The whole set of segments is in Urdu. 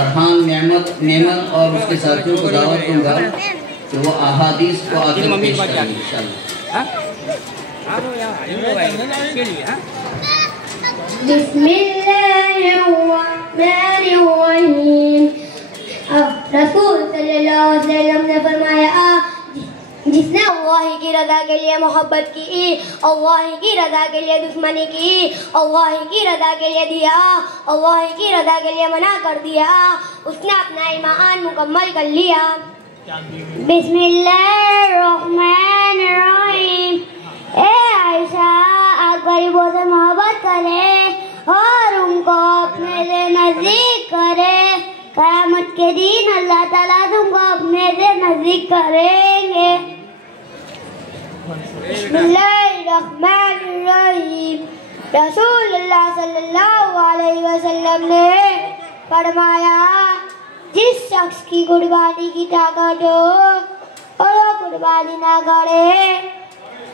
ارحان میمن اور اس کے ساتھیوں کو دعوت دوں گا کہ وہ احادیث کو آگے پیش کریں انشاءاللہ۔ بسم اللہ الرحمن الرحیم۔ رسول صلی اللہ علیہ وسلم نے فرمایا جس نے اللہ کی رضا کے لیے محبت کی، اللہ کی رضا کے لیے دشمنی کی، اللہ کی رضا کے لیے دیا، اللہ کی رضا کے لیے منع کر دیا، اس نے اپنا ایمان مکمل کر لیا۔ بسم اللہ الرحمن الرحیم۔ اے عائشہ، آپ غریبوں سے محبت کریں اور ان کو اپنے سے نزدیک کریں، قیامت کے دن اللہ تعالیٰ تم کو اپنے سے نزدیک کریں گے۔ بسم اللہ الرحمن الرحیم۔ رسول اللہ صلی اللہ علیہ وسلم نے فرمایا جس شخص کی قربانی کی طاقت ہو اور وہ قربانی نہ کرے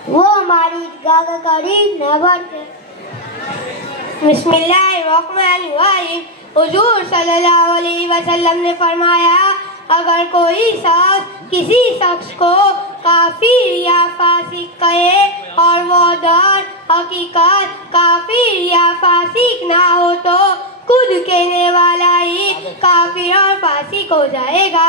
وہ ہماری عیدگاہ کے قریب نہ بڑھے۔ بسم اللہ الرحمن الرحیم۔ حضور صلی اللہ علیہ وسلم نے فرمایا اگر کوئی شخص کسی شخص کو کافر یا فاسق کہے اور وہ در حقیقت کافر یا فاسق نہ ہو تو خود کہنے والا ہی کافر اور فاسق ہو جائے گا۔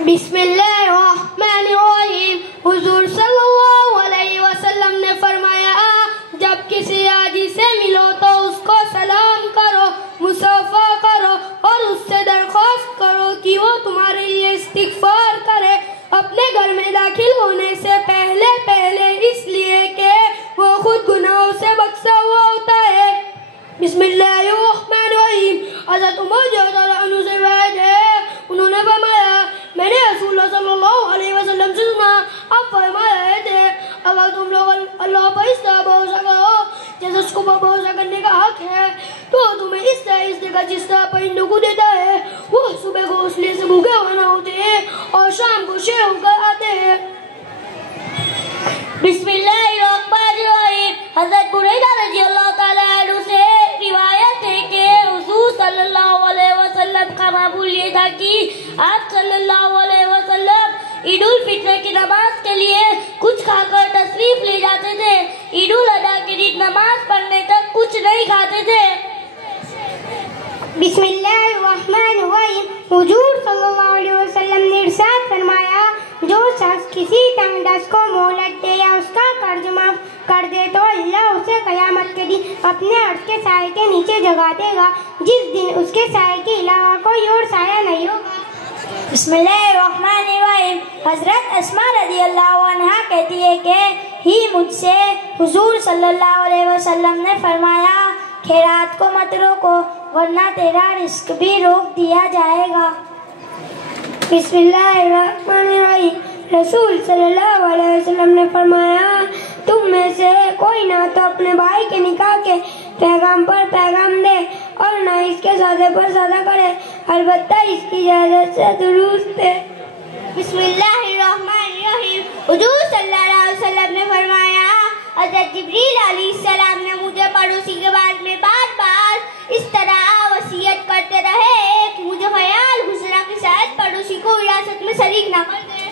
بسم اللہ الرحمن الرحیم۔ حضور صلی اللہ علیہ وسلم نے فرمایا جب کسی حاجی سے ملو تو اس کو سلام کرو، مصافحہ کرو اور اس سے درخواست کرو کہ وہ تمہارے لیے استغفار کرے اپنے گھر میں داخل ہونے سے پہلے اس لیے کہ وہ خود گناہوں سے بخشا ہوا ہوتا ہے۔ بسم اللہ الرحمن الرحیم۔ حضرت عمر رضی اللہ عنہ سے روایت ہے، انہوں نے فرمایا میں نے رسول اللہ صلی اللہ علیہ وسلم سے سنا، آپ فرما رہے تھے اگر تم لوگ اللہ پر اس طرح بھروسہ کرو جیسے اس کو بھروسہ کرنے کا حق ہے تو تمہیں اس طرح اس دیکھا جس طرح پرندوں کو دیتا ہے، وہ صبح کو گھونسلے سے بھوکے ہونا ہوتے ہیں اور شام کو شیر ہو کر آتے ہیں۔ بسم اللہ الرحمن الرحیم۔ حضرت بریدہ رضی اللہ تعالیٰ عنہ سے روایت ہے کہ حضور صلی اللہ علیہ وسلم کا معمول یہ تھا کہ آپ صلی اللہ علیہ وسلم عید الفطر کی نماز کے لیے کچھ کھا کر تشریف لے جاتے تھے، عید الاضحیٰ کے دن نماز پڑھنے تک کچھ نہیں کھاتے تھے۔ بسم اللہ الرحمن الرحیم۔ حضور صلی اللہ علیہ وسلم نے ارشاد فرمایا جو شخص کسی تنگ دست کو مہلت دے یا اس کا قرض معاف کر دے تو اللہ اسے قیامت کے دن اپنے عرش کے سائے کے نیچے جگا دے گا جس دن اس کے سائے کے علاوہ کوئی اور سایہ نہیں ہوگا۔ بسم اللہ الرحمن الرحیم۔ حضرت اسماء رضی اللہ عنہا کہتی ہے کہ ہی مجھ سے حضور صلی اللہ علیہ وسلم نے فرمایا خیرات کو مت روکو ورنہ تیرا رزق بھی روک دیا جائے گا۔ بسم اللہ الرحمن الرحیم۔ رسول صلی اللہ علیہ وسلم نے فرمایا تم میں سے کوئی نہ تو اپنے بھائی کے نکاح کے پیغام پر پیغام دے اور نہ اس کے سادے پر سادہ کرے، البتہ اس کی اجازت سے درست ہے۔ بسم اللہ الرحمن الرحیم۔ حضور صلی اللہ علیہ وسلم نے فرمایا حضرت جبریل علیہ السلام نے مجھے پڑوسی کے بارے میں بار بار اس طرح وصیت کرتے رہے کہ مجھے خیال گزرا کہ شاید پڑوسی کو وراثت میں شریک نہ کر دے۔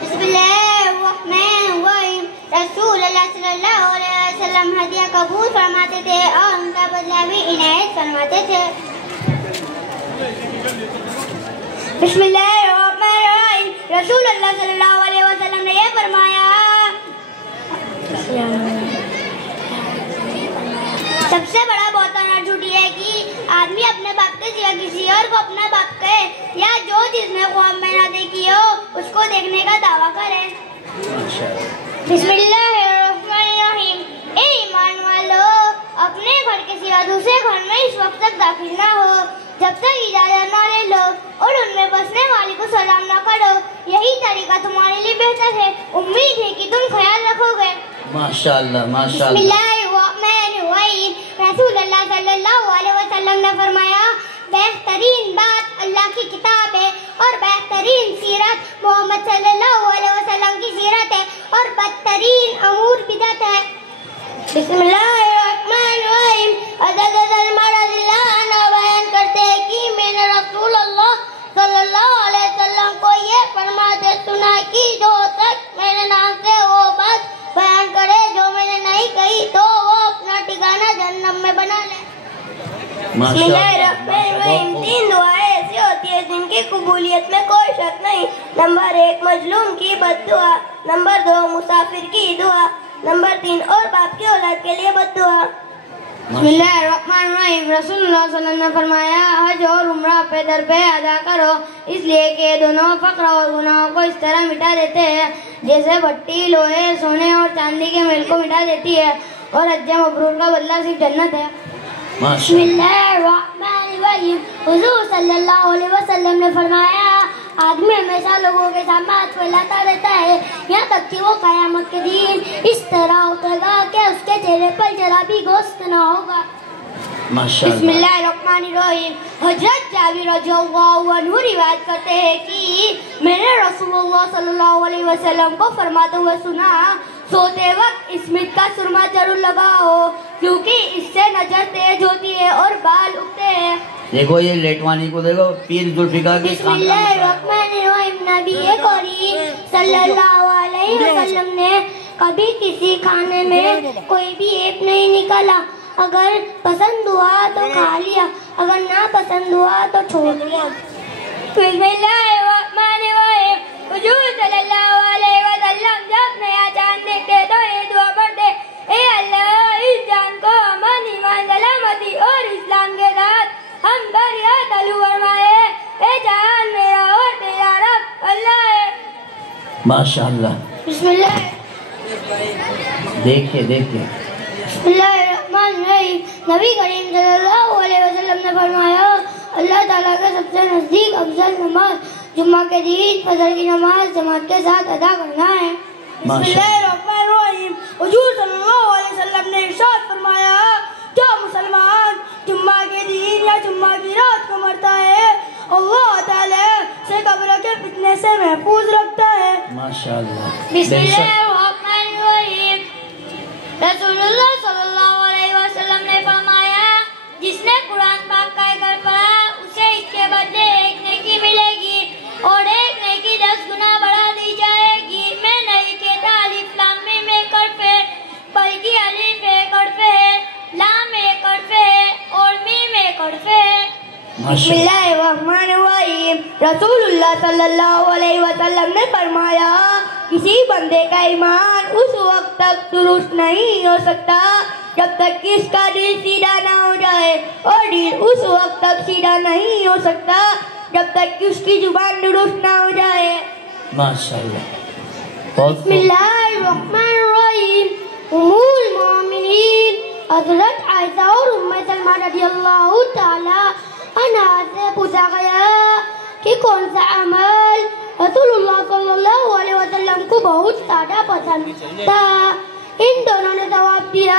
بسم اللہ الرحمن الرحیم۔ رسول اللہ صلی اللہ علیہ وسلم ہدیہ قبول فرماتے تھے اور ان کا بدلہ بھی عنایت فرماتے تھے۔ بسم اللہ الرحمن الرحیم۔ رسول اللہ صلی اللہ علیہ وسلم نے یہ فرمایا سب سے بڑا بہتان اور جھوٹ یہ ہے کہ آدمی اپنے باپ کے سوا کسی اور کو اپنا باپ کہے یا جو جس نے خواب میں نہ دیکھی ہو اس کو دیکھنے کا دعویٰ کرے۔ بسم اللہ الرحمن الرحیم۔ اے ایمان والو اپنے گھر کے سوا دوسرے گھر میں اس وقت تک داخل نہ ہو جب تک اجازت نہ لے لو اور ان میں بسنے والی کو سلام نہ کرو، یہی طریقہ تمہارے لیے بہتر ہے، امید ہے کہ تم خیال رکھو گے۔ ماشاءاللہ بسم اللہ الرحمن الرحیم۔ رسول اللہ صلی اللہ علیہ وسلم نے فرمایا بہترین بات اللہ کی کتاب ہے اور بہترین سیرت محمد صلی اللہ علیہ وسلم کی سیرت ہے اور بدترین امور بدعت ہے۔ بسم اللہ الرحمن الرحیم۔ حضرت سلمہ رضی اللہ عنہ بسم اللہ الرحمن الرحیم. 3 دعائیں ایسی ہوتی ہیں جن کی قبولیت میں کوئی شک نہیں. نمبر 1 مظلوم کی بد دعا. نمبر 2 مسافر کی دعا. نمبر 3 اور باپ کی اولاد کے لیے بد دعا. بسم اللہ الرحمن الرحیم. رسول اللہ صلی اللہ علیہ وسلم نے فرمایا حج اور عمرہ پہ در پہ ادا کرو، اس لیے کہ دونوں فقر اور گناہوں کو اس طرح مٹا دیتے ہیں جیسے بھٹی لوہے سونے اور چاندی کے میل کو مٹا دیتی ہے، اور حج مبرور کا بدلہ صرف جنت ہے. بسم اللہ الرحمن الرحیم. حضور صلی اللہ علیہ وسلم نے فرمایا آدمی ہمیشہ لوگوں کے سامنے ہاتھ پھیلاتا رہتا ہے یہاں تک کہ وہ قیامت کے دن اس طرح اترے گا کہ اس کے چہرے پر ذرا بھی گوشت نہ ہوگا. بسم اللہ الرحمن الرحیم. حضرت جابر رضی اللہ عنہ روایت کرتے ہیں کہ میں نے رسول اللہ صلی اللہ علیہ وسلم کو فرماتے ہوئے سنا سوتے وقت اسمت کا سرما ضرور لگاؤ کیونکہ اس سے نظر تیز ہوتی ہے اور بال اگتے ہیں. دیکھو یہ لیٹوانی کو دیکھو پیر ذوالفقار کے بسم اللہ الرحمن الرحیم. نبی کریم صلی اللہ علیہ وسلم نے کبھی کسی کھانے میں کوئی بھی ایپ نہیں نکالا. اگر پسند ہوا تو کھا لیا، اگر نہ پسند ہوا تو چھوڑ دیا. بسم اللہ الرحمن الرحیم. حضور صلی اللہ علیہ وسلم جب نیا چاند دیکھتے تو یہ دعا پڑھتے اے اللہ اس چاند کو امن ایمان سلامتی اور اسلام کے ساتھ ہم پر یا طلوع فرمائے. اے چاند میرا اور تیرا رب اللہ ہے. ماشاءاللہ. بسم اللہ دیکھیے دیکھیے. بسم اللہ الرحمن الرحیم. نبی کریم صلی اللہ علیہ وسلم نے فرمایا اللہ تعالیٰ کے سب سے نزدیک افضل نماز جمعہ کے دن فجر کی نماز جماعت کے ساتھ ادا کرنا ہے. بسم اللہ الرحمن الرحیم. حضور صلی اللہ علیہ وسلم نے ارشاد فرمایا جو مسلمان جمعہ کے دن یا جمعہ کی رات کو مرتا ہے اللہ تعالیٰ سے قبر کے فتنے سے محفوظ رکھتا ہے. ماشاءاللہ. بسم اللہ الرحمن الرحیم. رسول اللہ صلی اللہ علیہ وسلم نے فرمایا جس نے قرآن پاک کا ایک پڑھا اسے اس کے بدلے ایک نیکی ملے گی اور ایک نیکی 10 گنا بڑھا دی جائے گی. میں نہیں کہتا الف لام میم ایک حرف ہے بلکہ الف ایک حرف ہے، لام ایک حرف ہے اور میم ایک حرف ہے. بسم اللہ الرحمن الرحیم. رسول اللہ صلی اللہ علیہ وسلم نے فرمایا کسی بندے کا ایمان اس وقت تک درست نہیں ہو سکتا جب تک کہ اس کا دل سیدھا نہ ہو جائے، اور دل اس وقت تک سیدھا نہیں ہو سکتا جب تک کہ اس کی زبان درست نہ ہو جائے. ماشاءاللہ. بسم اللہ الرحمن الرحیم. ام المومنین حضرت عائشہ اور ام سلمہ رضی اللہ تعالی عنہا سے پوچھا گیا کہ کون سا عمل رسول اللہ صلی اللہ علیہ وسلم کو بہت زیادہ پسند تھا. ان دونوں نے جواب دیا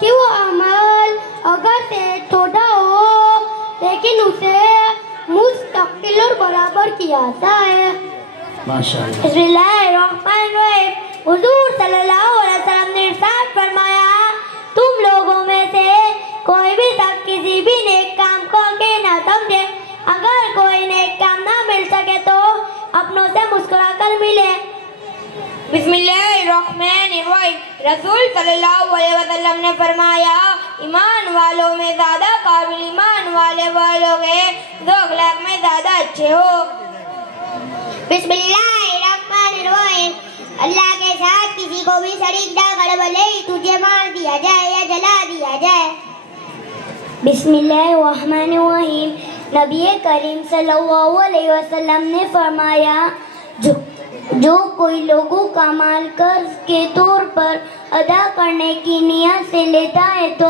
کہ وہ عمل اگر چھوٹا ہو لیکن اسے مستقل اور برابر کیا جاتا ہے. ماشاءاللہ. بسم اللہ الرحمن الرحیم. حضور صلی اللہ علیہ وسلم نے ارشاد فرمایا تم لوگوں میں سے کوئی بھی شخص کسی بھی نیک کام کو کہ نہ سمجھے. اگر کوئی نیک کام نہ مل سکے تو اپنوں سے مسکرا کر ملے. بسم اللہ الرحمن الرحیم. رسول صلی اللہ علیہ وسلم نے فرمایا ایمان والوں میں زیادہ قابل ایمان والے وہ لوگ ہیں جو اخلاق میں زیادہ اچھے ہو. بسم اللہ الرحمن الرحیم. اللہ کے ساتھ کسی کو بھی شریک نہ کر بھلے ہی تجھے مار دیا جائے یا جلا دیا جائے. بسم اللہ الرحمن الرحیم. نبی کریم صلی اللہ علیہ وسلم نے فرمایا جو کوئی لوگوں کا مال قرض کے طور پر ادا کرنے کی نیت سے لیتا ہے تو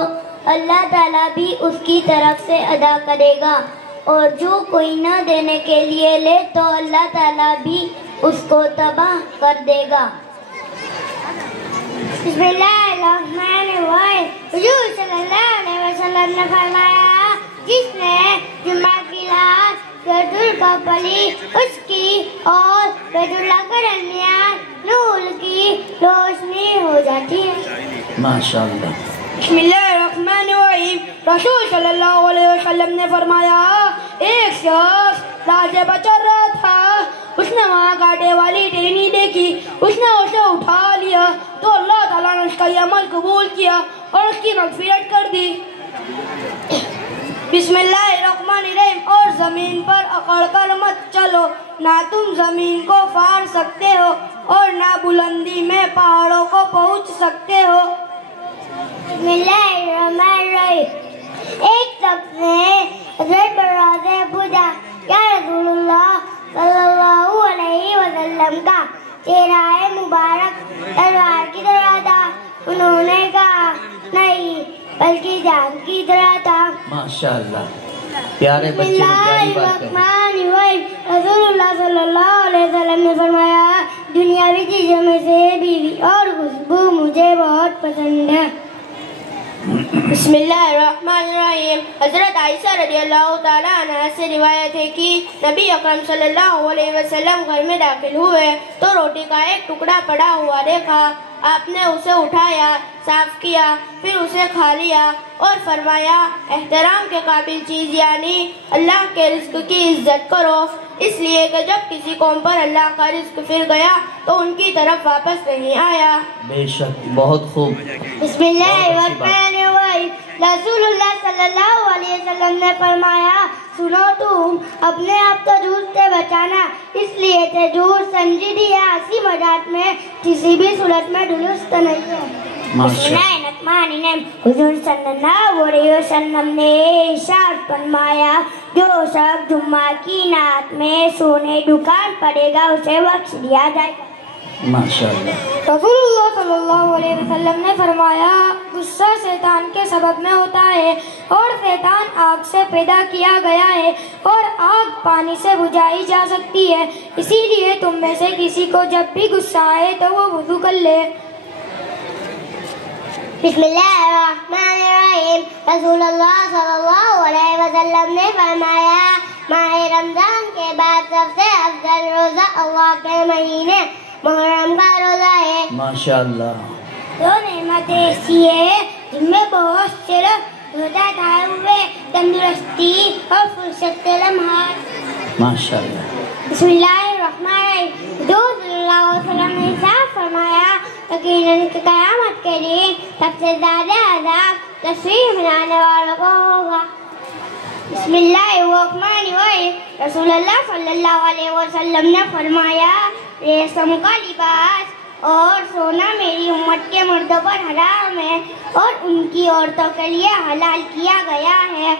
اللہ تعالیٰ بھی اس کی طرف سے ادا کرے گا، اور جو کوئی نہ دینے کے لیے لے تو اللہ تعالیٰ بھی اس کو تباہ کر دے گا. بسم اللہ الرحمن الرحیم. حضور صلی اللہ علیہ وسلم نے فرمایا جس نے جمعہ کی رات بیت اللہ پڑھی اس کی اور بیت اللہ کے درمیان نور کی روشنی ہو جاتی ہے. ماشاءاللہ. بسم اللہ الرحمن الرحیم. رسول صلی اللہ علیہ وسلم نے فرمایا ایک شخص راستے پر چل رہا تھا، اس نے وہاں کانٹے والی ٹہنی دیکھی، اس نے اسے اٹھا لیا تو اللہ تعالیٰ نے اس کا یہ عمل قبول کیا اور اس کی مغفرت کر دی. بسم اللہ الرحمن الرحیم. اور زمین پر اکڑ کر مت چلو، نہ تم زمین کو پھاڑ سکتے ہو اور نہ بلندی میں پہاڑوں کو پہنچ سکتے ہو. بسم اللہ الرحمن الرحیم. ایک شخص نے حضرت برا سے پوچھا، یا رسول اللہ صلی اللہ علیہ وسلم کا چہرہ مبارک تلوار کی طرح تھا؟ انہوں نے کہا نہیں، بلکہ جان کی طرح تھا. ماشاءاللہ، پیارے بچے کو پیاری بات کریں. رسول اللہ صلی اللہ علیہ وسلم نے فرمایا، دنیاوی چیزوں میں سے بیوی اور خوشبو مجھے بہت پسند ہے. بسم اللہ الرحمن الرحیم. حضرت عائشہ رضی اللہ تعالیٰ عنہ سے روایت ہے کہ نبی اکرم صلی اللہ علیہ وسلم گھر میں داخل ہوئے تو روٹی کا ایک ٹکڑا پڑا ہوا دیکھا. آپ نے اسے اٹھایا، صاف کیا، پھر اسے کھا لیا اور فرمایا، احترام کے قابل چیز یعنی اللہ کے رزق کی عزت کرو، اس لیے کہ جب کسی قوم پر اللہ کا رزق پھر گیا تو ان کی طرف واپس نہیں آیا. بے شک، بہت خوب. بسم اللہ الرحمن الرحیم. رسول اللہ صلی اللہ علیہ وسلم نے فرمایا، سنو تم اپنے آپ کو جھوٹ سے بچانا، اس لیے کہ جھوٹ سنجیدگی یا ہنسی مذاق میں کسی بھی صورت میں درست نہیں ہے. بسم اللہ الرحمن الرحیم. حضور صلی اللہ علیہ وسلم نے ارشاد فرمایا، جو شخص جمعہ کی نعت میں سونے دکان پڑے گا اسے بخش دیا جائے گا. ماشاءاللہ. رسول اللہ صلی اللہ علیہ وسلم نے فرمایا، غصہ شیطان کے سبب میں ہوتا ہے اور شیطان آگ سے پیدا کیا گیا ہے اور آگ پانی سے بجھائی جا سکتی ہے، اسی لیے تم میں سے کسی کو جب بھی غصہ آئے تو وہ وضو کر لے. بسم اللہ الرحمن الرحیم. رسول اللہ صلی اللہ علیہ وسلم نے فرمایا، ماہ رمضان کے بعد سب سے افضل روزہ اللہ کے مہینے محرم کا روزہ ہے. ماشاءاللہ. دو نعمتیں ایسی ہیں جن میں بہت صرف روزہ دار ہوئے تندرستی اور فرصت کے لمحات. ماشاءاللہ. بسم اللہ الرحمن الرحیم. حضور صلی اللہ علیہ وسلم نے صاف فرمایا، یقیناً قیامت کے دن سب سے زیادہ عذاب تصویر بنانے والوں کو ہوگا. بسم اللہ الرحمن الرحیم. رسول اللہ صلی اللہ علیہ وسلم نے فرمایا، ریشم کا لباس اور سونا میری امت کے مردوں پر حرام ہے اور ان کی عورتوں کے لیے حلال کیا گیا ہے.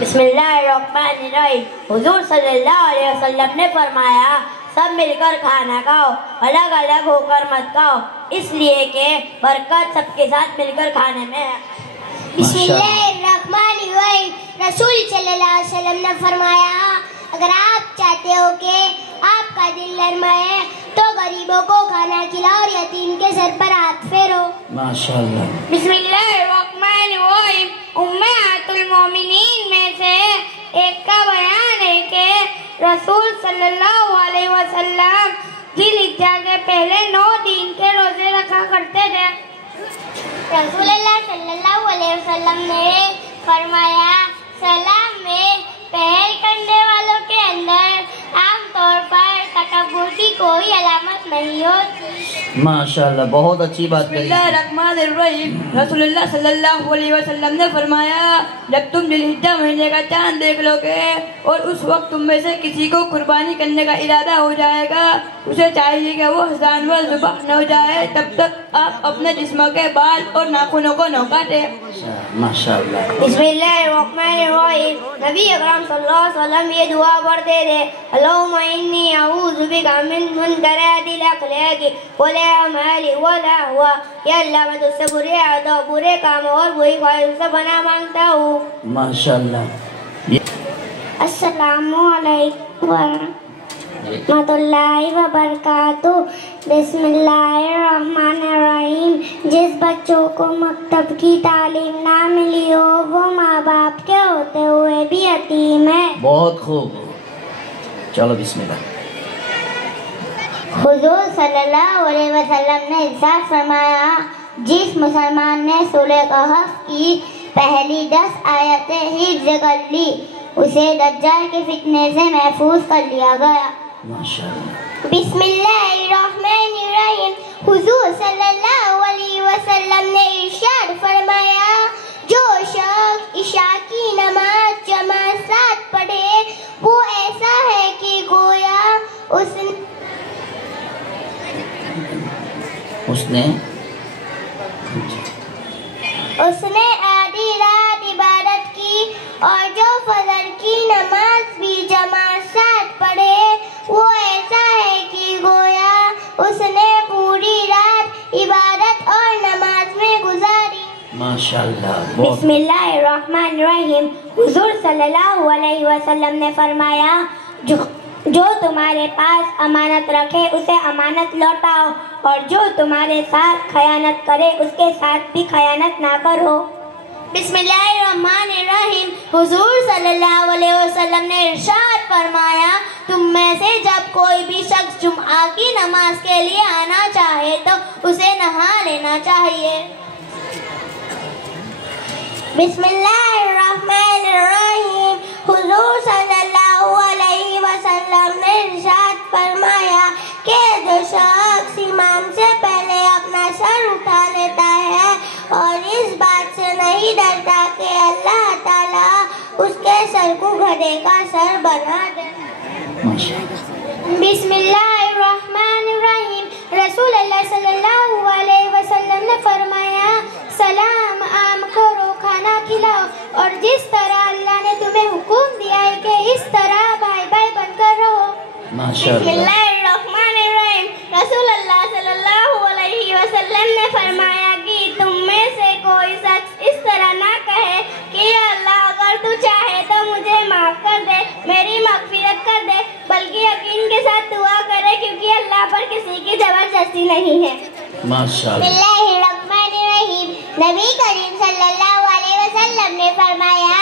بسم اللہ الرحمن الرحیم. حضور صلی اللہ علیہ وسلم نے فرمایا، سب مل کر کھانا کھاؤ، الگ الگ ہو کر مت کھاؤ، اس لیے کہ برکت سب کے ساتھ مل کر کھانے میں ہے. بسم اللہ الرحمن الرحیم. رسول صلی اللہ علیہ وسلم نے فرمایا، اگر آپ چاہتے ہو کہ آپ کا دل نرم ہے تو غریبوں کو کھانا کھلاؤ اور یتیم کے سر پر ہاتھ پھیرو. ماشاءاللہ. بسم اللہ الرحمن الرحیم. امہات المومنین میں سے ایک کا بیان ہے کہ رسول صلی اللہ علیہ وسلم ذی الحجہ کے پہلے 9 دن کے روزے رکھا کرتے تھے. رسول اللہ صلی اللہ علیہ وسلم نے فرمایا، سلام میں پہل کرنے والوں کے اندر عام طور پر تکبر کی کوئی علامت نہیں ہوتی. ماشاءاللہ، بہت اچھی بات کہی. بسم اللہ الرحمن الرحیم. رسول اللہ صلی اللہ علیہ وسلم نے فرمایا، جب تم ذی الحجہ مہینے کا چاند دیکھ لو گے اور اس وقت تم میں سے کسی کو قربانی کرنے کا ارادہ ہو جائے گا، اسے چاہیے کہ وہ جانور ذبح نہ ہو جائے تب تک آپ اپنے جسم کے بال اور ناخنوں کو نہ کاٹیں. ماشاءاللہ. بسم اللہ الرحمن الرحیم. نبی اکرم صلی اللہ علیہ وسلم یہ دعا پڑھتے تھے، اللہم انی اعوذ بک من منکرات الاخلاق والاعمال والاہواء. یا اللہ میں تجھ سے برے عادتوں، برے کاموں اور بری خواہشوں سے پناہ مانگتا ہوں. ماشاءاللہ. السلام علیکم ورحمۃ اللہ وبرکاتہ. بسم اللہ الرحمن الرحیم. جس بچوں کو مکتب کی تعلیم نہ ملی ہو وہ ماں باپ کے ہوتے ہوئے بھی یتیم ہے. بہت خوب. چلو بسم اللہ. حضور صلی اللہ علیہ وسلم نے ارشاد فرمایا، جس مسلمان نے سورہ کہف کی پہلی 10 آیتیں حفظ کر لی اسے دجال کے فتنے سے محفوظ کر لیا گیا. ماشاءاللہ. بسم اللہ الرحمن الرحیم. حضور صلی اللہ علیہ وسلم نے ارشاد فرمایا، جو شخص عشاء کی نماز جماعت ساتھ پڑھے وہ ایسا ہے کہ گویا اس نے آدھی رات عبادت کی اور جو فجر کی نماز بھی جماعت ساتھ پڑھے وہ ایسا ہے کہ گویا اس نے پوری رات عبادت اور نماز میں گزاری. ماشاءاللہ. بسم اللہ الرحمن الرحیم. حضور صلی اللہ علیہ وسلم نے فرمایا جو تمہارے پاس امانت رکھے اسے امانت لوٹاؤ اور جو تمہارے ساتھ خیانت کرے اس کے ساتھ بھی خیانت نہ کرو. بسم اللہ الرحمن الرحیم. حضور صلی اللہ علیہ وسلم نے ارشاد فرمایا تم میں سے جب کوئی بھی شخص جمعہ کی نماز کے لیے آنا چاہے تو اسے نہا لینا چاہیے. بسم اللہ الرحمن الرحیم. حضور صلی اللہ علیہ وسلم نے ارشاد فرمایا کہ جو شخص امام سے پہلے اپنا سر اٹھا لیتا ہے اور اس بات سے نہیں ڈرتا کہ اللہ تعالیٰ اس کے سر کو گدھے کا سر بنا دے. بسم اللہ الرحمن الرحیم. رسول اللہ صلی اللہ علیہ وسلم نے فرمایا سلام عام کرو کھانا کھلاؤ اور جس طرح اللہ نے تمہیں حکم دیا ہے کہ اس طرح بھائی بھائی بن کر رہو. بسم اللہ الرحمن الرحیم. رسول اللہ صلی اللہ علیہ وسلم نے فرمایا کہ تم میں سے کوئی شخص اس طرح نہ کہے کہ اللہ اگر تو چاہے تو مجھے معاف کر دے میری مغفرت کر دے بلکہ یقین کے ساتھ دعا کرے کیونکہ اللہ پر کسی کی زبردستی نہیں ہے. ماشاءاللہ. بسم اللہ الرحمن الرحیم. نبی کریم صلی اللہ علیہ وسلم نے فرمایا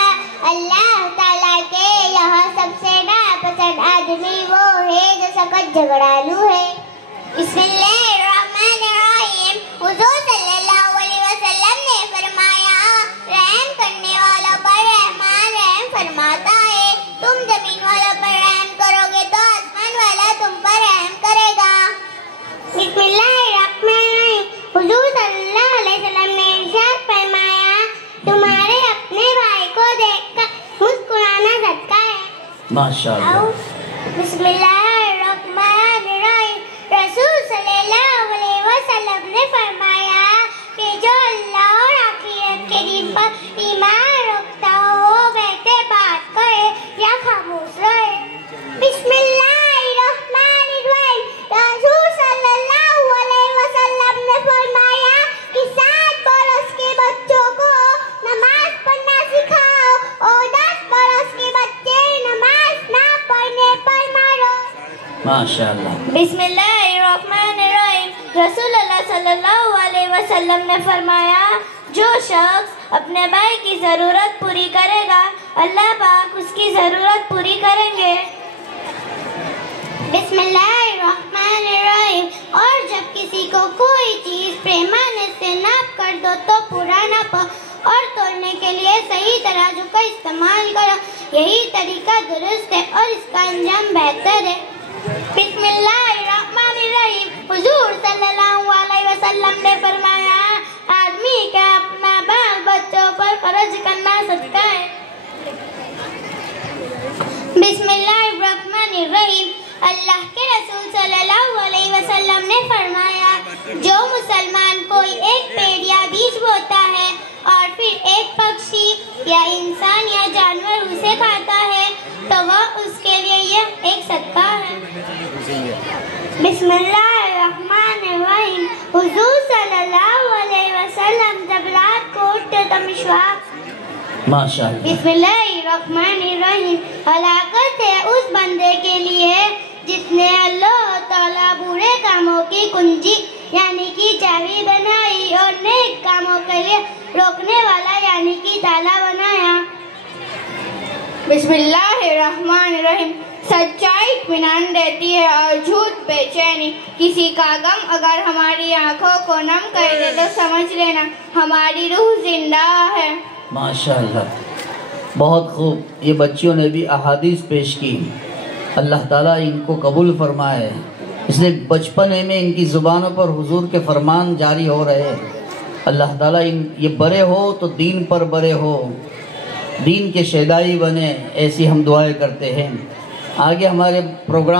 اللہ تعالیٰ کے یہاں سب سے ناپسند آدمی وہ ہے جو سخت جھگڑالو ہے. بسم اللہ الرحمن الرحیم. حضور صلی اللہ علیہ وسلم نے فرمایا رحم کرنے والوں پر رحمان رحم فرماتا ہے. تم زمین والوں پر رحم کرو گے تو آسمان والا تم پر رحم کرے گا. بسم اللہ الرحمن الرحیم. حضور صلی اللہ علیہ وسلم نے ارشاد فرمایا تمہارے اپنے بھائی کو دیکھ کر مسکرانا صدقہ ہے. ماشاءاللہ. بسم اللہ الرحمن الرحیم. رسول صلی اللہ علیہ وسلم نے فرمایا کہ جو اللہ اور آخرت کے دن پر ایمان رکھتا ہو بیٹھے بات کرے یا خاموش رہے. بسم اللہ الرحمن الرحیم. رسول صلی اللہ علیہ وسلم نے فرمایا کہ 7 برس کے بچوں کو نماز پڑھنا سکھاؤ اور 10 برس کے بچے نماز نہ پڑھنے پر مارو. ماشاءاللہ. بسم اللہ الرحمن الرحیم. رسول اللہ صلی اللہ علیہ وسلم نے فرمایا جو شخص اپنے بھائی کی ضرورت پوری کرے گا اللہ پاک اس کی ضرورت پوری کریں گے. بسم اللہ الرحمن الرحیم. اور جب کسی کو کوئی چیز پیمانے سے ناپ کر دو تو پورا ناپو اور توڑنے کے لیے صحیح ترازو کا استعمال کرو. یہی طریقہ درست ہے اور اس کا انجام بہتر ہے. بسم اللہ الرحمن الرحیم. حضور صلی اللہ علیہ وسلم نے فرمایا آدمی کا اپنا بال بچوں پر خرچ کرنا صدقہ ہے. بسم اللہ الرحمن الرحیم. اللہ کے رسول صلی اللہ علیہ وسلم نے فرمایا جو مسلمان کوئی ایک پیڑ یا بیج بوتا ہے اور پھر ایک پکشی یا انسان یا جانور اسے کھاتا ہے تو وہ اس کے لیے یہ ایک صدقہ ہے. بسم اللہ الرحمن الرحیم. حضور صلی اللہ علیہ وسلم جب رات کو اٹھتے تو مسواک. ماشاءاللہ. بسم اللہ الرحمن الرحیم. ہلاکت ہے اس بندے کے لیے جس نے اللہ تعالیٰ برے کاموں کی کنجی یعنی کی چابی بنائی اور نیک کاموں کے لیے روکنے والا یعنی کی تالا بنایا. بسم اللہ الرحمن الرحیم. سچائی اطمینان دیتی ہے اور جھوٹ بے چینی. کسی کا غم اگر ہماری آنکھوں کو نم کر دے تو سمجھ لینا ہماری روح زندہ ہے. ماشاءاللہ. بہت خوب. یہ بچیوں نے بھی احادیث پیش کی. اللہ تعالیٰ ان کو قبول فرمائے. اس لیے بچپنے میں ان کی زبانوں پر حضور کے فرمان جاری ہو رہے. اللہ تعالیٰ یہ بڑے ہو تو دین پر بڑے ہو دین کے شیدائی بنے، ایسی ہم دعائیں کرتے ہیں۔ آگے ہمارے پروگرام